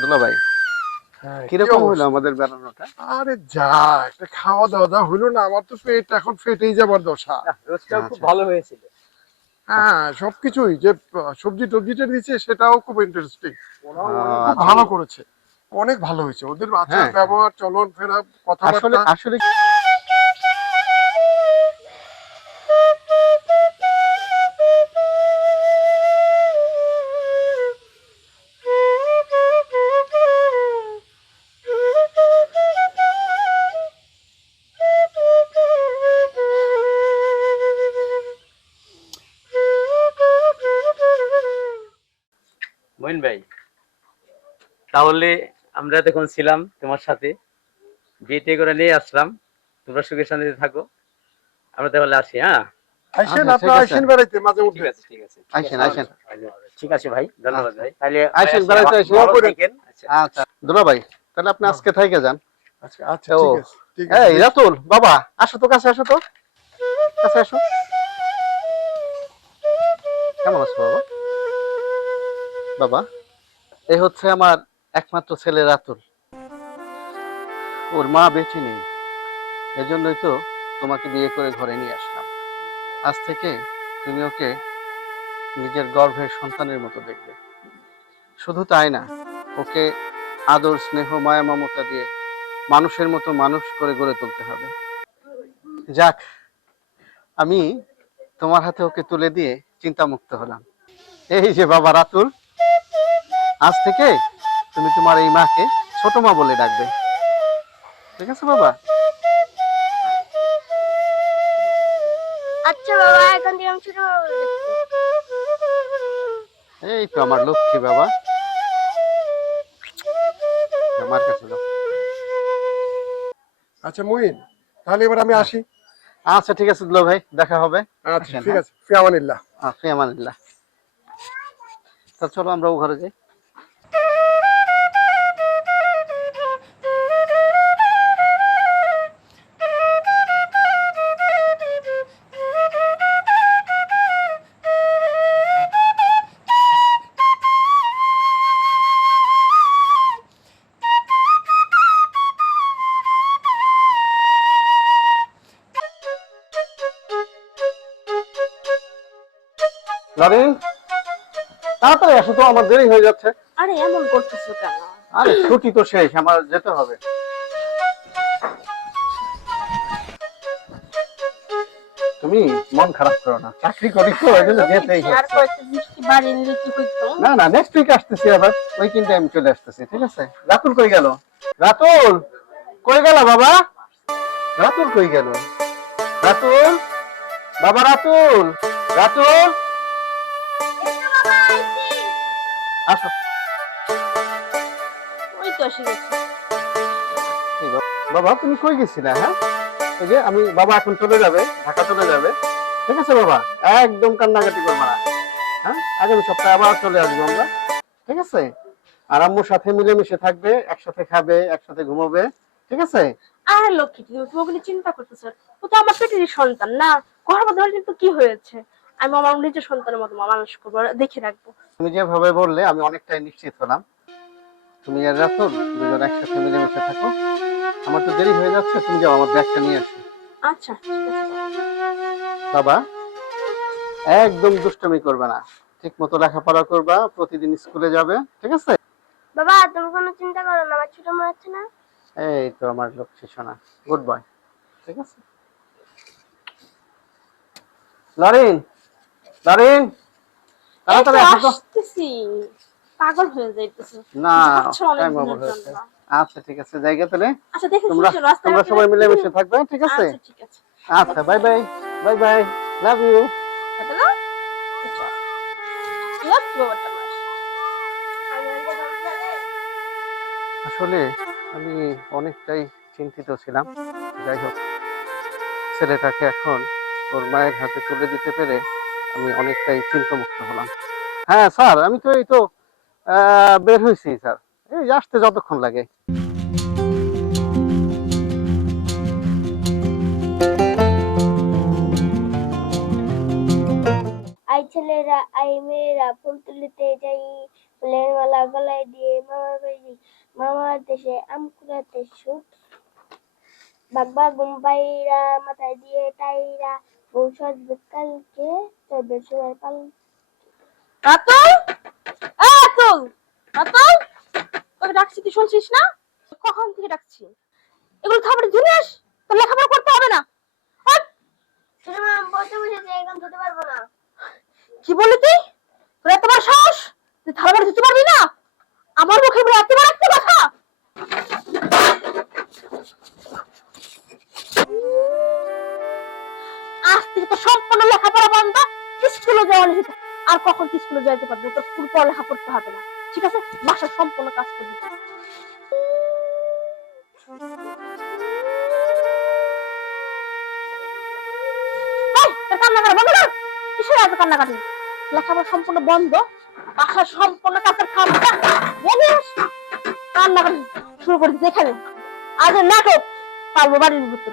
দুলা ভাই হ্যাঁ, কীরকম হলো আমাদের বেড়ানোটা? আরে যা একটা খাওয়া দাওয়া দা হইল না আমার তো পেট এখন ফেটেই যাবার দশা। রোজটাও খুব আচ্ছা। ভালো হয়েছিল। হ্যাঁ সবকিছুই যে সবজি টবজিটা দিচ্ছে সেটাও খুব ইন্টারেস্টিং আচ্ছা। ভালো করেছে। অনেক ভালো হয়েছে। ওদের আচার হ্যাঁ। ব্যবহার চলন ফেরা কথা আসলে তাহলে আমরা তখন ছিলাম তোমার সাথে। বিয়ে করে নিয়ে আসলাম। তোমরা সুখে শান্তিতে থাকো। আমরা তাহলে আসি হ্যাঁ? আইসেন আচ্ছা, আপনারা ঠিক আছে। আইসেন বেড়াইতে মাঝে ঠিক আছে ঠিক আছে আইসেন আইসেন ঠিক আছে ভাই ধন্যবাদ ভাই। তাহলে আইসেন, বেড়াইতে ভালো- আইসেন। ভালো করে। থাকেন। আচ্ছা। আচ্ছা দুলা ভাই তাহলে আপনি আজকে থেকে যান। আচ্ছা আচ্ছা ঠিক আছে ঠিক এই রাতুল বাবা আসো তো কাছে আসো তো। কাছে আসো। কেমন আছো বাবা? বাবা এই হচ্ছে আমার একমাত্র ছেলে রাতুল। ওর মা বেঁচে নেই। এজন্যই তো তোমাকে বিয়ে করে ঘরে নিয়ে আসলাম। আজ থেকে তুমি ওকে নিজের গর্ভের সন্তানের মতো দেখবে। শুধু তাই না, ওকে আদর, স্নেহ, মায়া, মমতা দিয়ে মানুষের মতো মানুষ করে গড়ে তুলতে হবে। যাক, আমি তোমার হাতে ওকে তুলে দিয়ে চিন্তামুক্ত হলাম। এই যে বাবা রাতুল, আজ থেকে তুমি তোমার এই মাকে ছোট মা বলে ডাকবে। ঠিক আছে বাবা? আচ্ছা বাবা এখন থেকে আমি ছোট বাবা বলে এই তো আমার লক্ষ্মী বাবা। আমার কাছে যাও। আচ্ছা মুইন তাহলে এবার আমি আসি। আচ্ছা ঠিক আছে দুলো ভাই দেখা হবে। আচ্ছা ঠিক হ্যাঁ। আছে ফিয়ামানিল্লাহ। আচ্ছা আমানিল্লাহ তা চলো আমরা ও ঘরে যাই। তাড়াতাড়ি আসো তো আমার দেরি হয়ে যাচ্ছে। আরে এমন করতেছো কেন? আরে ছুটি তো শেষ আমার যেতে হবে। তুমি মন খারাপ করো না চাকরি করি তো এই জন্য যেতেই না না নেক্সট উইক আসতেছি আবার উইকেন্ডে আমি চলে আসতেছি ঠিক আছে? রাতুল কই গেল? রাতুল কই গেল বাবা? রাতুল কই গেল? রাতুল? বাবা রাতুল রাতুল? আসো। ওই তো গেছে। বাবা- তুমি কই গেছিলা হ্যাঁ? এই যে আমি বাবা এখন চলে যাবে ঢাকা চলে যাবে। ঠিক আছে বাবা? একদম কান্নাকাটি করবে না। হ্যাঁ? আগামী সপ্তাহে আবার চলে আসব আমরা। ঠিক আছে? আর আম্মুর সাথে মিলেমিশে থাকবে একসাথে খাবে একসাথে ঘুমাবে। ঠিক আছে? আর লক্ষ্মী তুমি ওগুলি চিন্তা করতেছো? ও তো আমার পেটেরই সন্তান না? ধরে কিন্তু কি হয়েছে? আমি আমার নিজের সন্তানের মতো মানুষ করব দেখে রাখব। তুমি যেভাবে বললে আমি অনেকটাই নিশ্চিত হলাম। তুমি আর রাতুল দুজন একসাথে মিলেমিশে থাকো। আমার তো দেরি হয়ে যাচ্ছে তুমি যাও আমার ব্যাগটা নিয়ে আসো। আচ্ছা বাবা একদম দুষ্টমি করবে না। ঠিক মতো লেখাপড়া করবা প্রতিদিন স্কুলে যাবে ঠিক আছে? বাবা তুমি কোনো চিন্তা করো না আমার ছোট মনে হচ্ছে না? এই তো আমার লক্ষ্মী সোনা গুড বয় ঠিক আছে? লরিন তাড়াতাড়ি আসো পাগল হয়ে যাইতেছে। না। আচ্ছা ঠিক আছে জায়গা তাহলে। আচ্ছা দেখে তোমরা তোমরা সবাই থাকবে ঠিক আছে? আচ্ছা ঠিক আছে। আচ্ছা bye bye bye bye love you আসলে আমি অনেকটাই চিন্তিত ছিলাম। যাই হোক ছেলেটাকে এখন ওর মায়ের হাতে তুলে দিতে পেরে আমি অনেকটাই চিন্তামুক্ত হলাম। হ্যাঁ স্যার, আমি তো এই তো বের হয়েছি, স্যার। এই আসতে যতক্ষণ লাগে। আই ছেলেরা, আই মেয়েরা, ফুল তুলিতে যাই। ফুলের মালা গলায় দিয়ে মামার বাড়ি মামার দেশে, আম কুড়াতে সুখ। বাগবা গুম্পাইরা মাথায় দিয়ে টাইরা সাজবে কালকে তবে সবাই পাল রাতুল এ রাতুল রাতুল তোকে ডাকছি তুই শুনছিস না? কখন থেকে ডাকছি? এগুলো খাবার জিনিস তোর লেখাপড়া করতে হবে না। ধুতে কি বললি তুই? তোর এত বড় সাহস? তুই থালা দিতে পারবি না? আমার মুখে বলে এত বড় সম্পূর্ণ লেখাপড়া বন্ধ স্কুলে যাওয়া নিষেধ আর কখন স্কুলে যাইতে পারবি? তোর পুরো পড়ালেখা করতে হবে না। ঠিক আছে? বাসার সম্পূর্ণ কাজ করবি কান্নাকাটি লেখাপড়া সম্পূর্ণ বন্ধ। বাসার সম্পূর্ণ কাজের খামটা কান্নাকাটি শুরু করে এখানে আজ নাটক, পারব বাড়ির ভিতর।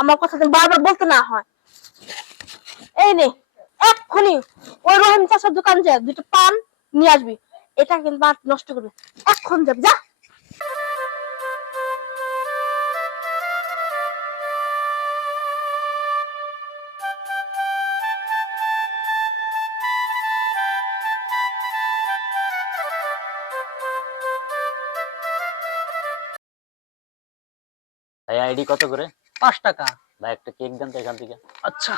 আমার কথা বারবার বলতে না হয়। এই নে, এক্ষুনি ওই রহিম চাষার দোকান যা দুটো পান নিয়ে আসবি, এটা কিন্তু আর নষ্ট করবি এখন যাবি, যা। আইডি কত করে? পাঁচ টাকা ভাই একটা কেক দেন তো এখান থেকে আচ্ছা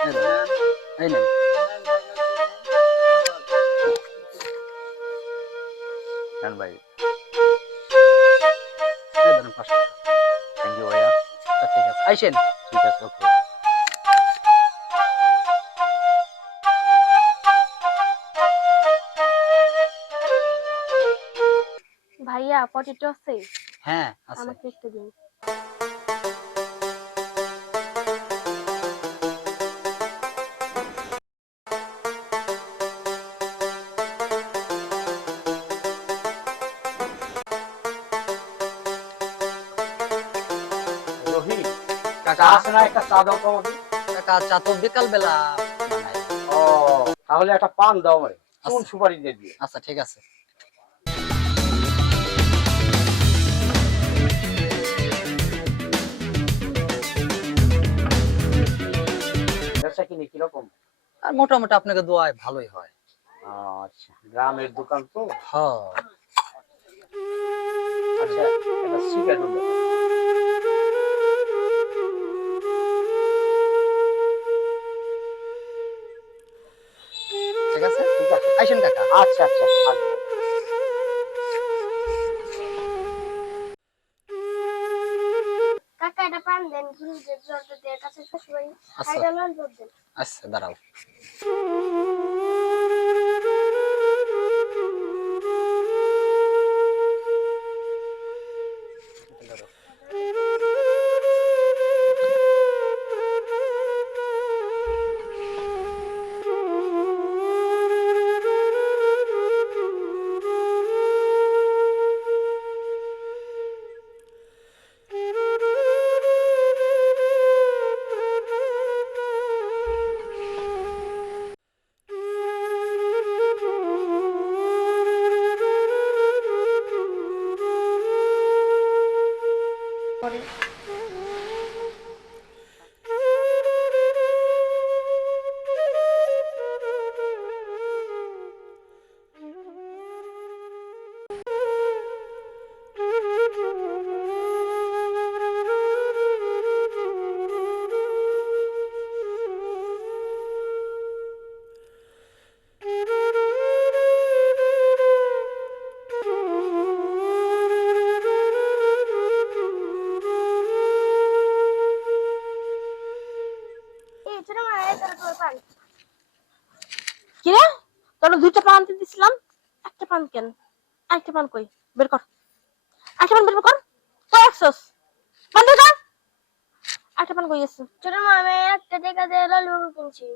এই নেন, এই নেন। নেন ভাই এই ধরেন পাঁচশো টাকা। থ্যাংক ইউ ভাইয়া আচ্ছা, ঠিক আছে আইসেন ঠিক আছে ওকে পটেটো আছে? হ্যাঁ আছে। আমাকে একটা দিন। কাকা? আছে না একটা চা দাও তো কাকা চা তো বিকাল বেলা ও তাহলে একটা পান দাও আমারে। সুপারি দিয়ে দিয়ে। আচ্ছা ঠিক আছে। আর মোটামুটি আপনাকে দোয়ায় ভালোই হয়। আচ্ছা গ্রামের দোকান তো? হ্যাঁ। আচ্ছা সিগারেট ঠিক আছে ঠিক আছে? আইসেন কাকা আচ্ছা আচ্ছা আসব। কাকা এটা পান দেন গুরুদেব জল কাছে শ্বশুরবাড়ি আচ্ছা। আচ্ছা দাঁড়াও। এই তোর দুইটা পান আনতে দিছিলাম। একটা পান কেন? একটা পান কই? বের কর। একটা পান বের কর। কই পান বের কর একটা পান কই আছে ছোট মা একটা টাকা দিয়ে ললিপপ কিনছি।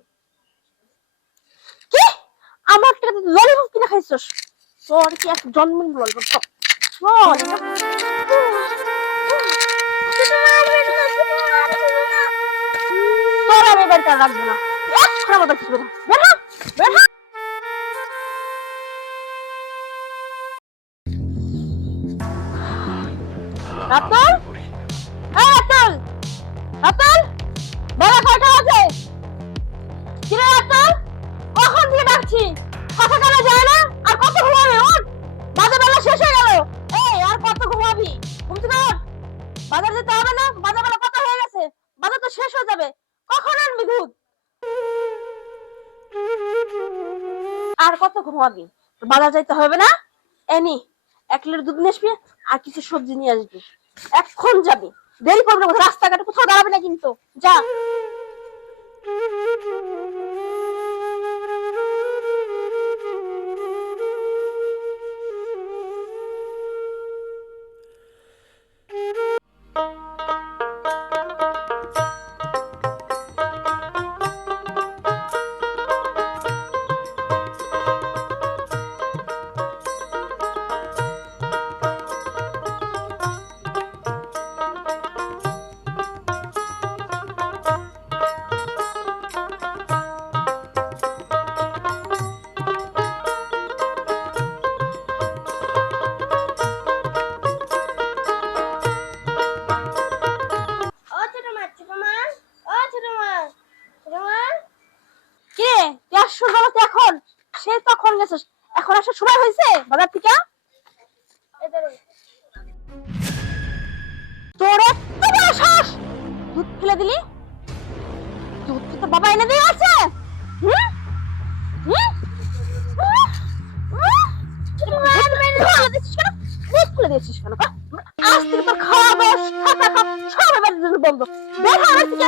কি? আমার টাকা ললিপপ কিনে খাইছস? তোর কি এক জন্মের ললিপপ তোর। বাড়িতে আর রাখব না। এখন আমার বাড়িতে বের হ, বের হ, বের হ। রাতুল? এই রাতুল। রাতুল বেলা কয়টা কিরে রাতুল? কখন থেকে ডাকছি? কথা কেন যায় না? আর কত ঘুমাবি? ওঠ বাজার বেলা শেষ হয়ে গেল। এই আর কত ঘুমাবি? ঘুম থেকে বাজার যেতে হবে না? বাজার বেলা কত হয়ে গেছে। বাজার তো শেষ হয়ে যাবে। কখন আনবি দুধ আর কত ঘুমাবি? বাজার যাইতে হবে না? এনি, এক লিটার দুধ নিয়ে আসবি আর কিছু সবজি নিয়ে আসবি। এখন যাবি। দেরি করবে না কোথাও রাস্তাঘাটে কোথাও দাঁড়াবে না কিন্তু। যা। দিয়েছিস কেন, হ্যাঁ? আজ থেকে তোর খাওয়া দাওয়া সব এবার জন্য বন্ধ হ আমার থেকে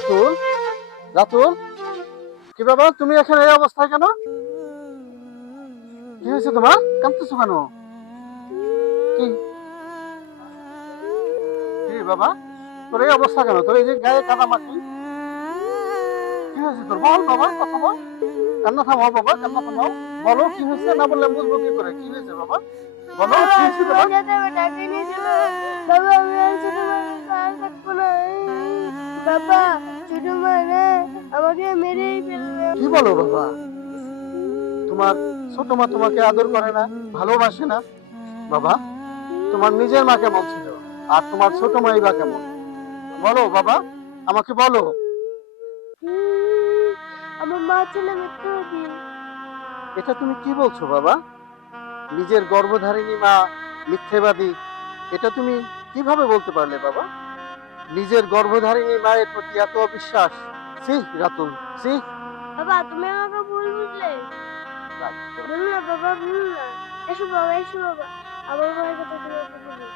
রাতুল? রাতুল? কি বাবা, তুমি এখানে এই অবস্থায় কেন? কি হয়েছে তোমার? কাঁদতেছো কেন? কি? কি বাবা? তোর এই অবস্থা কেন? তোর এই যে গায়ে কাদা মাটি? কি হয়েছে তোর? বল বাবা, কথা বল। কান্না থামাও বাবা, কান্না থামাও। বলো, কি হয়েছে? না বললে বুঝব কি করে? কি হয়েছে বাবা? বলো, কি হয়েছে বাবা। বাবা, আমি আর ছোট মার আর থাকব না। বাবা ছোট মা না আমাকে মেরেই ফেলবে। কি বলো বাবা? তোমার ছোট মা তোমাকে আদর করে না ভালোবাসে না? বাবা তোমার নিজের মা কেমন ছিল আর তোমার ছোট মাই বা কেমন? বলো বাবা আমাকে বলো। আমার মা ছিল মিথ্যাবাদী। এটা তুমি কি বলছো বাবা? নিজের গর্ভধারিণী মা মিথ্যেবাদী এটা তুমি কীভাবে বলতে পারলে বাবা? নিজের গর্ভধারিণী মায়ের প্রতি এত অবিশ্বাস। সি রাতুল সি বাবা তুমি আমাকে ভুল বুঝলে। ভুল না বাবা ভুল না। এসো বাবা এসো বাবা। আমার কথা বলি